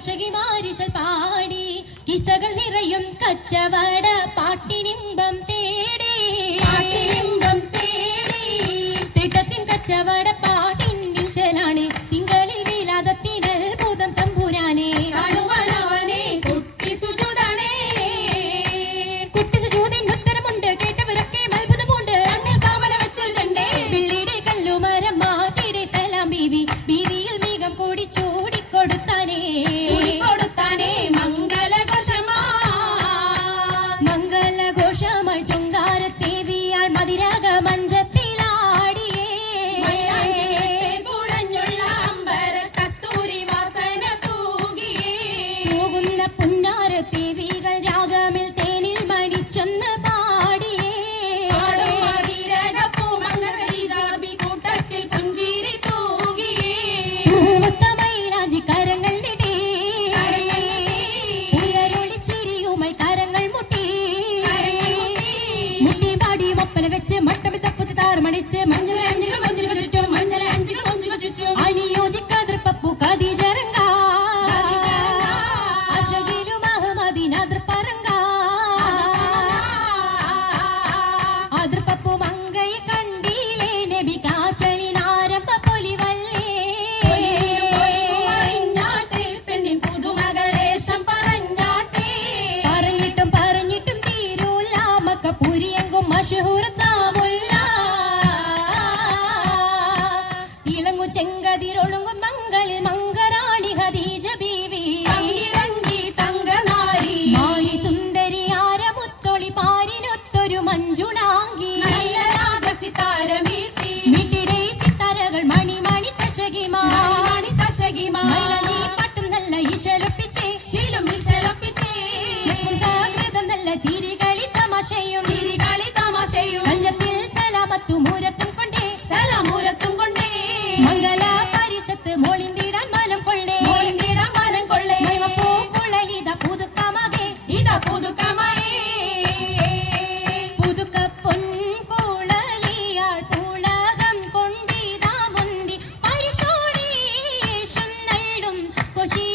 കശകിമാരിശൽ പാടി കിസകൾ നിറയും കച്ചവട പാട്ടിനിമ്പം തേടി തിട്ടത്തിൻ കച്ചവട പാട്ടിൻ നിശലാണ് തിങ്കളിൽ വിലാദത്തിനൽ ഭൂതം തമ്പുരാനെ കുട്ടി സുജൂതിൻ ഉത്തരമുണ്ട് കേട്ടവരൊക്കെ അത്ഭുതമുണ്ട് പിള്ളിയുടെ കല്ലുമരം മാറ്റിയുടെ സലാം ബീവി ബീവിയിൽ മീകം കൂടി ചൂടിക്കൊടുത്താനേ മംഗളഘോഷമായി ചൊങ്കാരത്തേവിയാൾ മതിരാഗ മഞ്ചത്തിലാടിയേ പോകുന്ന പുന്നാരത്തേവികൾ രാഗമിൽ തേനിൽ മടിച്ചൊന്ന് പാടിയേ മൈലാഞ്ചി കരങ്ങൾ നിടേ ഉയരൊളി ചിരിയുമായി കരങ്ങൾ മുട്ടി മുട്ടി പാടി മൊപ്പന വെച്ച് മട്ടമി തപ്പുച്ച് താറുമണിച്ച് മഞ്ഞൾ ചുറ്റും അനുയോജിക്കാതിർ പപ്പു കദീജറങ്ക അശകിലും അഹമ്മദിനാതിർ പറങ്ക അതിർ പപ്പു മങ്കയെ കണ്ടീലേ നബി കാച്ചലിനാരംഭ പൊലിവല്ലേ പറഞ്ഞിട്ടും തീരൂല മക്കപ്പുരിയെങ്കും മഷഹൂറത്താമുല്ല തിളങ്ങു ചെങ്കതിരൊളുങ്ങും മംഗളിൽ മംഗറാണി ഖദീജ ബീവി മാലി സുന്ദരി ആരമുത്തൊളി പാരിനൊത്തൊരു മഞ്ജുളാങ്കി മിട്ടിടെ സിത്താരകൾ മണി തശകിമാണി പട്ടും നല്ല ഇശലൊപ്പിച്ചേ ചെപ്പും സാകൃതം നല്ല ചിരികളി തമാശയും കഞ്ചത്തിൽ സലാമത്തും മൂരത്തും കൊണ്ടേ മംഗല പരിഷത്ത് മോളിന്തിടാൻ മനം കൊള്ളേ പൂക്കുഴലിത പുതുക്ക പൊൻകുഴലിയാൾ പുളകം കൊണ്ടിതാ മുന്തി പരിശോടി യേശുന്നള്ളും കൊശി